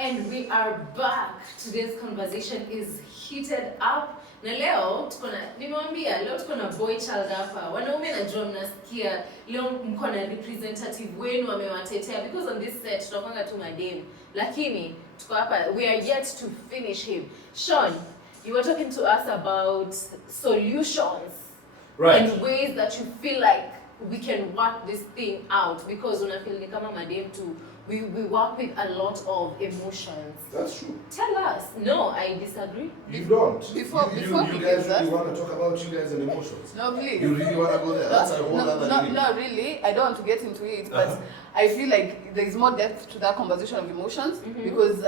And we are back. Today's conversation is heated up. Na leo nimewambia leo tuko na boy child hapa. Wanaume najua mnasikia leo mko na representative wenu wamewatetea because on this set tutakwanga tu madem. Lakini tuko hapa, we are yet to finish him. Sean, you were talking to us about solutions. Right. And ways that you feel like we can work this thing out because unafeel ni kama madem too. We work with a lot of emotions. That's true. Tell us. No, I disagree. You don't. Before you we guys get really want to talk about you guys and emotions? No, please. You really want to go there? That's a whole other thing. No, really. I don't want to get into it, but I feel like there is more depth to that conversation of emotions because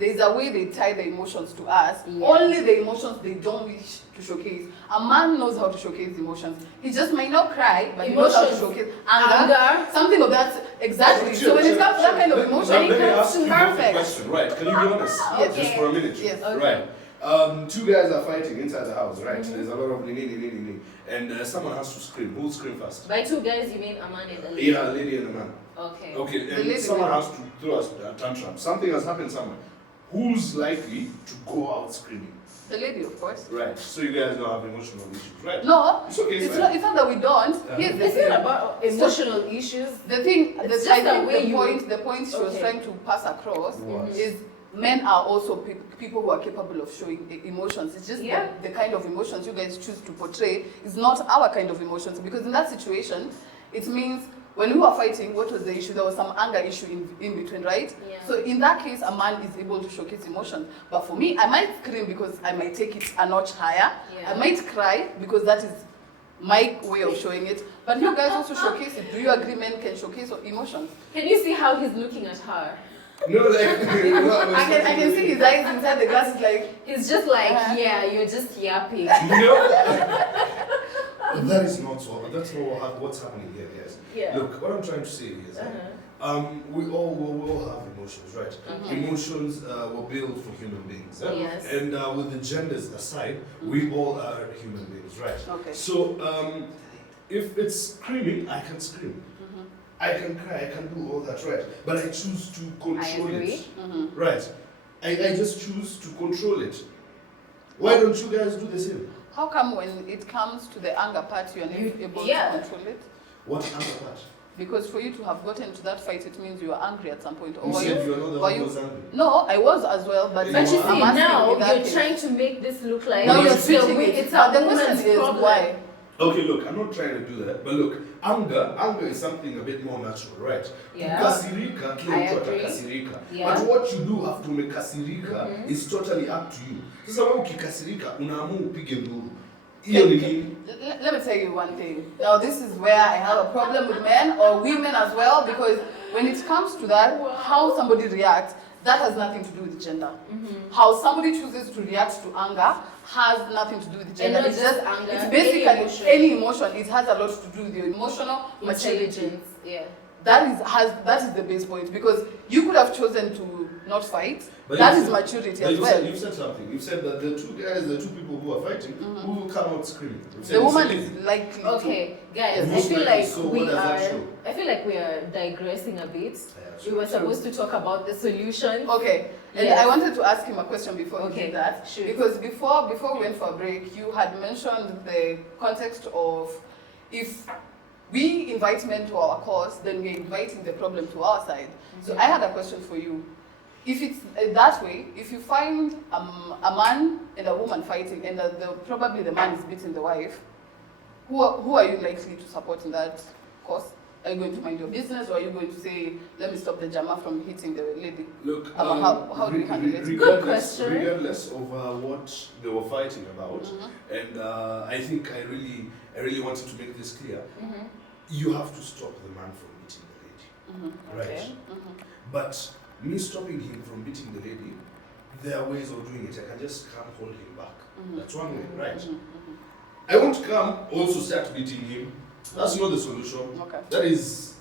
there is a way they tie the emotions to us. Yeah. Only the emotions they don't wish to showcase. A man knows how to showcase emotions. He just might not cry, but he knows how to showcase anger. Something of that. Exactly. So when it comes to that kind of emotion, let me ask you perfect. a question, right? Can you be honest? Yes. Just for a minute. Yes. Okay. Right. Two guys are fighting inside the house, right? There's a lot of and someone has to scream. Who'll scream first? By two guys, you mean a man and a lady? Yeah, a lady and a man. Okay. Okay, and someone has to throw a tantrum. Something has happened somewhere. Who's likely to go out screaming? The lady, of course. Right. So you guys don't have emotional issues, right? No, it's okay. It's not that we don't. Here's the It's thing. not about emotional issues. The thing, It's I just the think way the point she was trying to pass across Was. is men are also people who are capable of showing emotions. It's just the kind of emotions you guys choose to portray is not our kind of emotions, because in that situation, it means when we were fighting, what was the issue? There was some anger issue in between, right? Yeah. So in that case, a man is able to showcase emotions. But for me, I might scream because I might take it a notch higher. Yeah. I might cry because that is my way of showing it. But you guys also showcase it. Do you agree men can showcase emotions? Can you see how he's looking at her? No, like I can see his eyes inside the glasses like... He's just like, yeah, you're just yapping. No. That is not so. That's not what's happening here, guys. Yeah. Look, what I'm trying to say is we all have emotions, right? Emotions were built for human beings. Yes. And with the genders aside, we all are human beings, right? Okay. So if it's screaming, I can scream. I can cry, I can do all that, right? But I choose to control it. Right. I just choose to control it. Why don't you guys do the same? How come when it comes to the anger part, you are not able to control it? What anger part? Because for you to have gotten to that fight, it means you were angry at some point. You said you're not the one who was angry. No, I was as well, but But you see, now you're case. trying to make this look like Now you're it's treating it. it's a The woman's question is problem. why? Okay, look, I'm not trying to do that, but look, anger is something a bit more natural, right? Yeah. Kukasirika, kila I mtu agree. atakasirika. Yeah. But what you do have to make kasirika is totally up to you. Sasa wewe ukikasirika, unaamua upige nduru. Hiyo ni nini? Let me tell you one thing. Now this is where I have a problem with men or women as well, because when it comes to that, how somebody reacts, that has nothing to do with gender. How somebody chooses to react to anger has nothing to do with gender. And not It's just anger, it's basically any emotion. It has a lot to do with your emotional maturity. Intelligence. Yeah. That is the base point, because you could have chosen to not fight. But that is maturity as well. You said something. You said that the two people who are fighting, who will come out screaming. The woman is likely. Okay, guys, Most I feel likely. like So what does that show? I feel like we are digressing a bit. Yeah, We were supposed to talk about the solution. Okay, and Yes. I wanted to ask him a question before he did that. Sure. Because before we went for a break, you had mentioned the context of if we invite men to our cause, then we're inviting the problem to our side. So I had a question for you. If it's that way, if you find a man and a woman fighting, and probably the man is beating the wife, who are you likely to support in that cause? Are you going to mind your business, or are you going to say, let me stop the jama from hitting the lady? Look, how do we handle it? Good question. Regardless of what they were fighting about, and I think I really wanted to make this clear. You have to stop the man from beating the lady, right? Okay. But me stopping him from beating the lady, there are ways of doing it. I can just come hold him back. That's one way, right? I won't come also start beating him. That's not the solution. Okay. That is...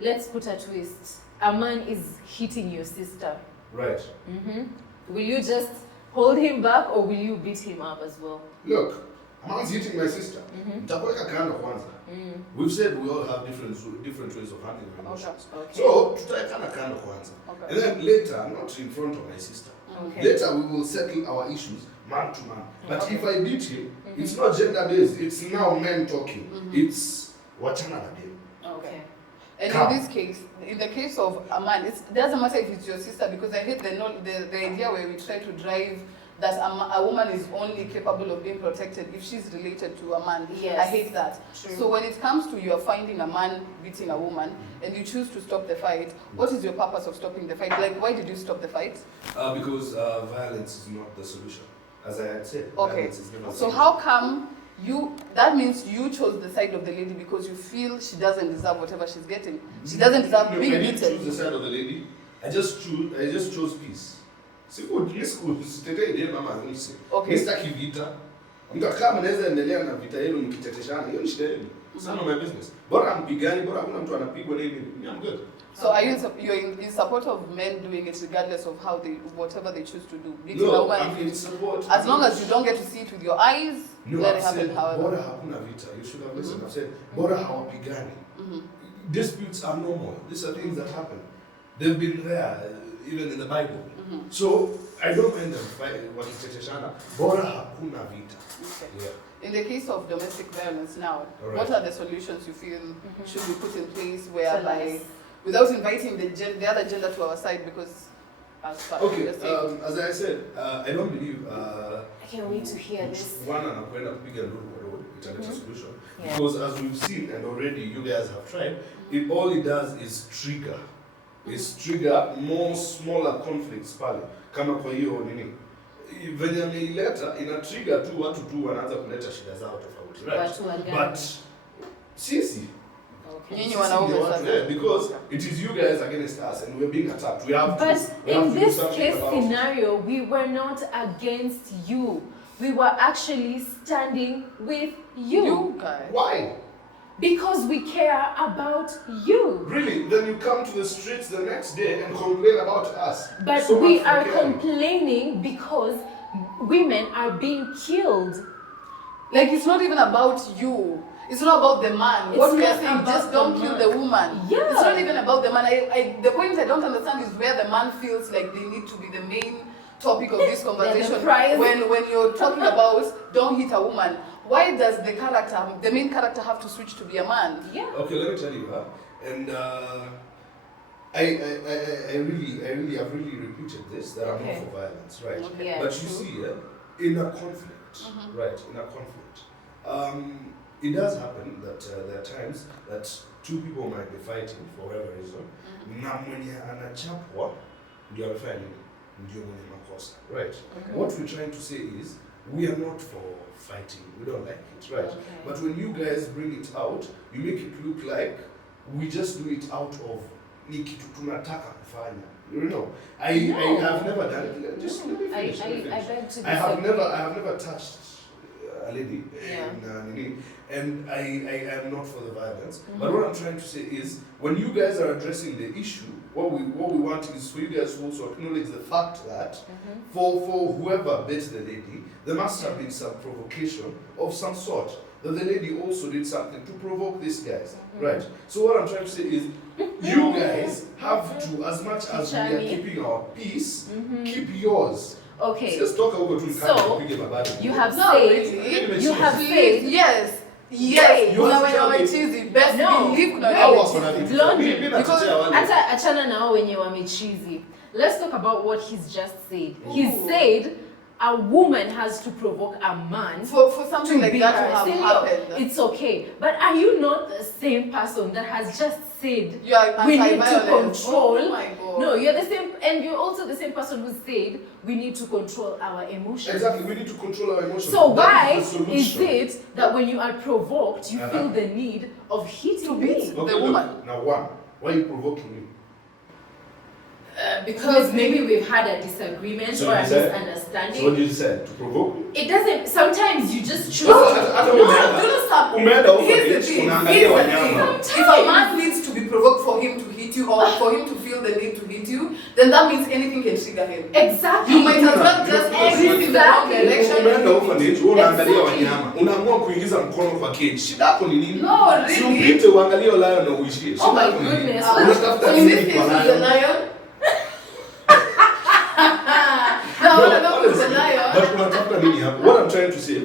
Let's put a twist. A man is hitting your sister. Right. Will you just hold him back, or will you beat him up as well? Look, a man's hitting my sister, nitakuweka kando kwanza. We've said we all have different ways of handling emotions. Okay. So tutaekana kando kwanza. And then later, not in front of my sister. Later we will settle our issues man to man. But if I beat him, it's not gender based. It's now men talking. It's wachana na dem. Okay. And in this case, in the case of a man, it doesn't matter if it's your sister, because I hate the idea where we try to drive that a woman is only capable of being protected if she's related to a man. Yes. I hate that. True. So when it comes to you are finding a man beating a woman and you choose to stop the fight, what is your purpose of stopping the fight? Like, why did you stop the fight? Because violence is not the solution. As I had said, Okay. violence is never the So solution. how come that means you chose the side of the lady because you feel she doesn't deserve whatever she's getting. She doesn't deserve being I didn't beaten. choose the side of the lady. I just chose peace. Okay. Sitaki vita. Mtu kama anaweza endelea na vita yenu mkiteteshana, hiyo ni shida yenu. It's none of my business. Bora mpigani, bora hakuna mtu anapigwa nini. I'm good. So are you you're in support of men doing it regardless of whatever they choose to do? Beating a No, woman, I'm in support. as long as you don't get to see it with your eyes, No, let I've it happen said, however. bora hakuna vita. You should have listened. I've said, bora hawapigani. Disputes are normal. These are things that happen. They've been there, even in the Bible. So, I don't mind them fighting wakiteteshana. Bora hakuna vita. Okay. Yeah. In the case of domestic violence now, Alright. what are the solutions you feel should be put in place whereby, without inviting the other gender to our side, because as far Okay, as you're saying, as I said, I don't believe I can't wait to hear this. one anakwenda kupiga nduru kwa road italeta solution. Yeah. Because as we've seen and already you guys have tried, all it does is trigger. It's trigger more smaller conflicts pale. Kama kwa hiyo nini? Venye ameileta ina trigger tu watu tu wanaanza kuleta shida zao tofauti, right? Watu wa gani? But sisi nyinyi wanaume sasa. yeah, because it is you guys against us and we're being attacked. We have But we have in to do this something case about it. scenario, we were not against you. We were actually standing with you. You guys. Why? Because we care about you. Really? Then you come to the streets the next day and complain about us. But So we much for are caring. complaining because women are being killed. Like, it's not even about you. It's not about the man. It's What we are not saying, about just don't the kill man. the woman. Yeah. It's not even about the man. The point I don't understand is where the man feels like they need to be the main topic of this conversation. prize. When you're talking about don't hit a woman, why does the main character have to switch to be a man? Yeah. Okay, let me tell you, and I really have really repeated this that I'm not for violence, right? Okay. Yeah, but true. you see, in a conflict, right? In a conflict, it does happen that there are times that two people might be fighting for whatever reason. Na mwenye anachapwa ndio amefanya nini? Ndio mwenye makosa, right? What we're trying to say is we are not for fighting. We don't like it, right? Okay. But when you guys bring it out, you make it look like we just do it out of ni kitu tunataka kufanya. You know, I have never done it. Just let me finish. I beg to I have disagree. never touched a lady, and I am not for the violence. But what I'm trying to say is, when you guys are addressing the issue, what we want is for you guys to also acknowledge the fact that for whoever bit the lady, there must have been some provocation of some sort. That the lady also did something to provoke these guys, right? So what I'm trying to say is, you guys have to, as much as we are keeping our peace, keep yours. Okay. Just talk about So, you have No, said, really. you have Please, said, yes. You Kuna have to wenye tell me. wamechizi. Best No. believe kuna wenye Hawa wamechizi. wako na vitu. Blondie, Mimi natetea because wale. hata achana na hao wenye wamechizi. Let's talk about what he's just said. He said a woman has to provoke a man For something to like be that to her. have Say, happened. it's okay. But are you not the same person that has just said You are we need to anti-violence. control? Oh my God. No, you're the same, and you're also the same person who said we need to control our emotions. Exactly, we need to control our emotions. So That why is the is solution. it that when you are provoked, you feel the need of hitting To me? beat. Okay, the woman? look, now one, why are you provoking me? Because maybe we've had a disagreement So or a you said- misunderstanding. So what you said, to provoke me? It doesn't. Sometimes you just choose. No, to, hata No, umeenda- do not stop. umeenda over Here's the it, thing. unaangalia Here's the wanyama. thing. If a man needs to be provoked for him to hit you or for him to feel the need to hit you, then that means anything can trigger him. exactly. You might as well just breathe in the wrong Exactly. direction. Umeenda over cage, unaangalia wanyama. Unaamua kuingiza mkono kwa cage. Shida yako ni nini? No, really. Si upite uangalie lion na uishie. Oh my goodness. Unatafuta in nini this kwa case, the lion? lion. But unatafuta nini hapa? What I'm trying to say,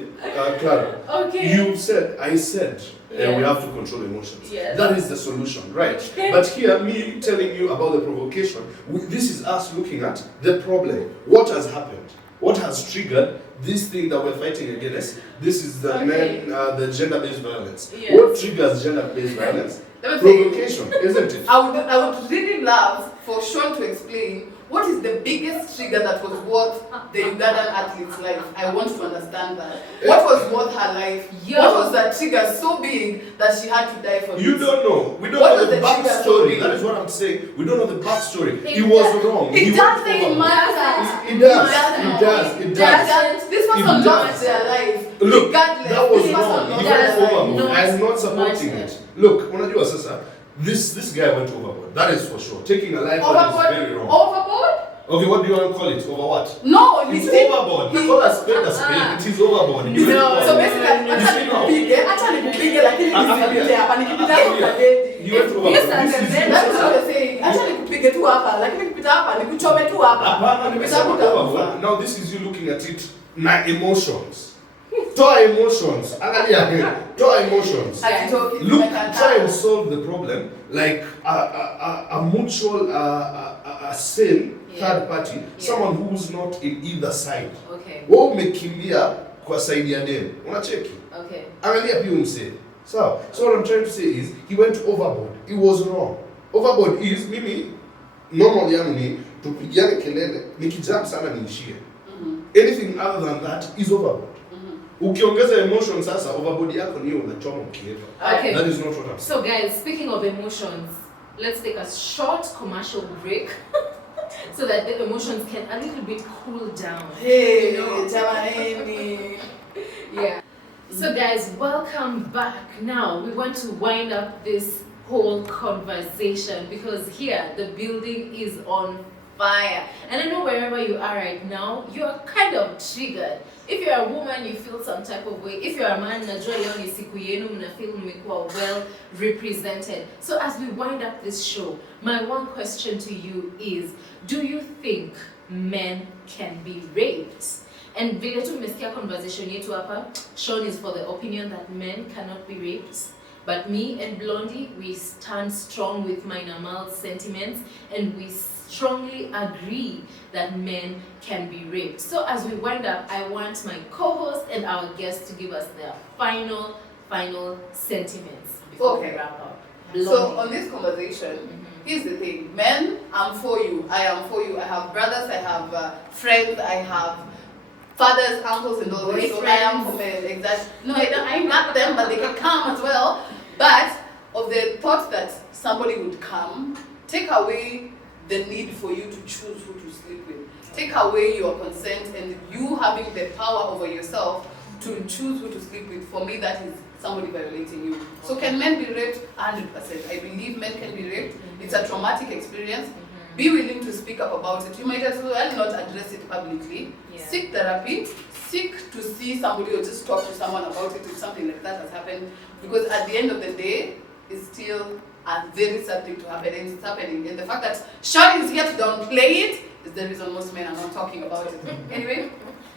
Clara, Okay. I said, Yes. we have to control emotions. Yes. That is the solution, right? But here, me telling you about the provocation, this is us looking at the problem. What has happened? What has triggered this thing that we're fighting against? This is the the gender-based violence. Yes. What triggers gender-based violence? Provocation, isn't it? I would really love for Sean to explain what is the biggest trigger that was worth the Ugandan athlete's life. I want to understand that. What was worth her life? What was that trigger so big that she had to die for You this? don't know. We don't What know was the the trigger backstory. story? That is what I'm saying. We don't know the backstory. It He was does- wrong. It He doesn't went overboard. matter. It does. It It does. This It person does. lost their life. Look, Regardless, that was this person wrong. lost He their went life. overboard. I am not supporting Not it. Look, unajua sasa, this guy went overboard. That is for sure. Taking a life that is very wrong. Overboard? Okay, what do you want to call it? Over what? No, It's overboard. You call a spade a spade. It is overboard. He went So overboard. basically, acha nikupige lakini nisipite hapa nikipita He hapa. went overboard. Yes, and This is- then- That's what I'm saying. Acha nikupige tu hapa lakini nikipita hapa nikuchome tu hapa. Hapana, nimesema overboard. Now this is you looking at it na emotions. Toa emotions. Angalia. Toa emotions. Look, try and solve the problem like a mutual, a same third party, someone who's not in either side. Okay. Wewe umekimbia kwa side ya dem. Unacheki? Okay. Angalia pia umse. So what I'm trying to say is he went overboard. It was wrong. Overboard is mimi normal yangu ni tupigiane kelele, nikijump sana niishie. Anything other than that is overboard. Ukiongeza emotion sasa overboard yako niyo unachoma ukienda. Okay. That is not what I'm saying. So guys, speaking of emotions, let's take a short commercial break so that the emotions can a little bit cool down. Hey, You know? jamani. Yeah. So guys, welcome back. Now we want to wind up this whole conversation because here the building is on fire. And I know wherever you are right now, you are kind of triggered. If you're a woman, you feel some type of way. If you're a man, najua leo ni siku yenu, mna feel mmekuwa well represented. So as we wind up this show, my one question to you is, do you think men can be raped? And vile tu mmesikia conversation yetu hapa, Sean is for the opinion that men cannot be raped. But me and Blondie, we stand strong with Minor Mal's sentiments and we strongly agree that men can be raped. So as we wind up, I want my co-host and our guests to give us their final sentiments before we wrap up. Blondie. So on this conversation, here's the thing. Men, I'm for you. I am for you. I have brothers, I have friends, I have fathers, uncles, and all this. So I am for men. Exactly. No, I'm not them, but they can come as well. But of the thought that somebody would come, take away the need for you to choose who to sleep with. Take away your consent and you having the power over yourself to choose who to sleep with. For me, that is somebody violating you. So can men be raped? 100%. I believe men can be raped. It's a traumatic experience. Be willing to speak up about it. You might as well not address it publicly. Yeah. Seek therapy. Seek to see somebody or just talk to someone about it if something like that has happened. Because at the end of the day, it's still a very sad thing to happen, and it's happening. And the fact that Sean is here to downplay it is the reason most men are not talking about it. Anyway.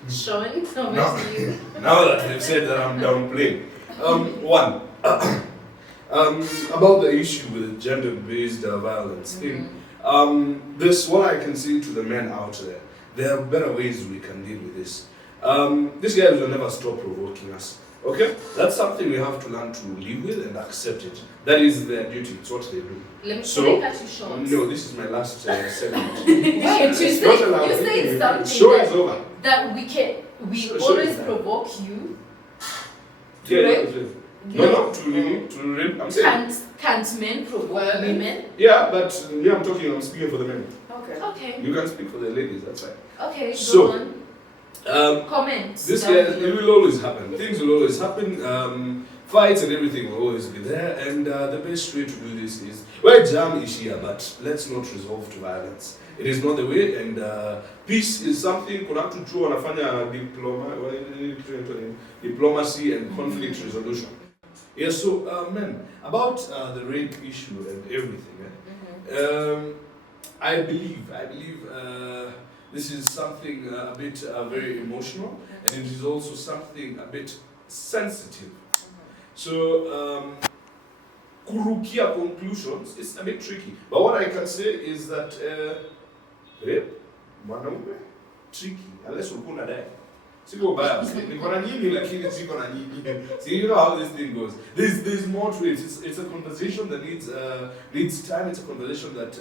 Sean, over Now, to you. now that they've said that I'm downplaying. One, about the issue with gender-based violence thing. This, what I can say to the men out there, there are better ways we can deal with this. These guys will never stop provoking us. Okay? That's something we have to learn to live with and accept it. That is their duty. It's what they do. Let me So, cut you short. no, this is my last segment. Wait, you It's not said allowed. something Show is over. that we Show always is done. provoke you. Yeah, Right? no, to rape. I'm saying. Can't men provoke women? Yeah, but I'm speaking for the men. Okay. Okay. You can speak for the ladies, that's right. Okay, So, go on. Comment. This guy, it will always happen. Things will always happen. fights and everything will always be there, and the best way to do this is, well, jam is here, but let's not resolve to violence. It is not the way, and peace is something, kuna watu tu wanafanya diplomacy and conflict resolution. Yeah, so, man, about the rape issue and everything, I believe this is something a bit very emotional, and it is also something a bit sensitive. So, kurukia conclusions is a bit tricky. But what I can say is that rape, mwanaume, tricky, unless ukuna die. Siko baya, niko na nyingi lakini siko na nyingi. So you know how this thing goes. There's more to it. It's a conversation that needs time. It's a conversation that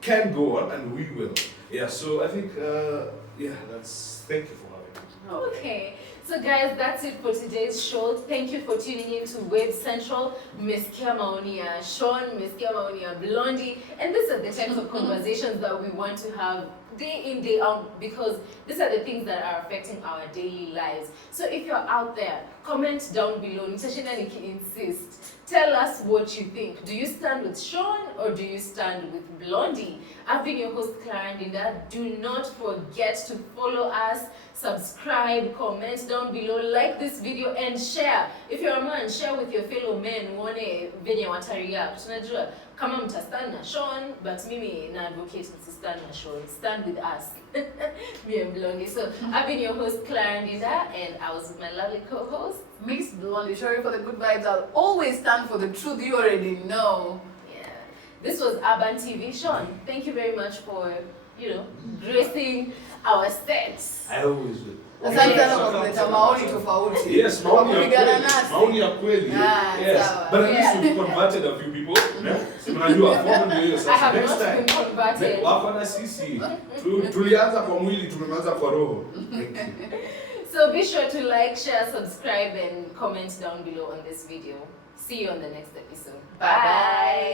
can go on, and we will. Yeah. So I think thank you for having me. Okay. So guys, that's it for today's show. Thank you for tuning in to Wave Central. Mmesikia maoni ya Sean, mmesikia maoni ya Blondie, and these are the types of conversations that we want to have day in, day out, because these are the things that are affecting our daily lives. So if you're out there, comment down below. Nitashinda insist. Tell us what you think. Do you stand with Sean or do you stand with Blondie? I've been your host, Clara Ndinda. Do not forget to follow us, subscribe, comment down below, like this video, and share. If you're a man, share with your fellow men. Uone venye watareact. Tunajua kama mtastand na Sean, but mimi na advocate msistand na Sean. Stand with us. Me and Blondie. So I've been your host, Clara Ndinda, and I was with my lovely co-host, Miss Blondie. Sorry for the good vibes. I'll always stand for the truth. You already know. Yeah. This was Urban TV. Sean, thank you very much for, gracing our sets. I always do. Asante sana kwa kuleta maoni tofauti. Yes, maoni ya kweli. Yes. Sawa. But at least we've converted a few people. Si mnajua fomu ndio I have next not time. been converted. Wako na sisi. Tulianza kwa mwili, tumeanza kwa roho. So be sure to like, share, subscribe, and comment down below on this video. See you on the next episode. Bye.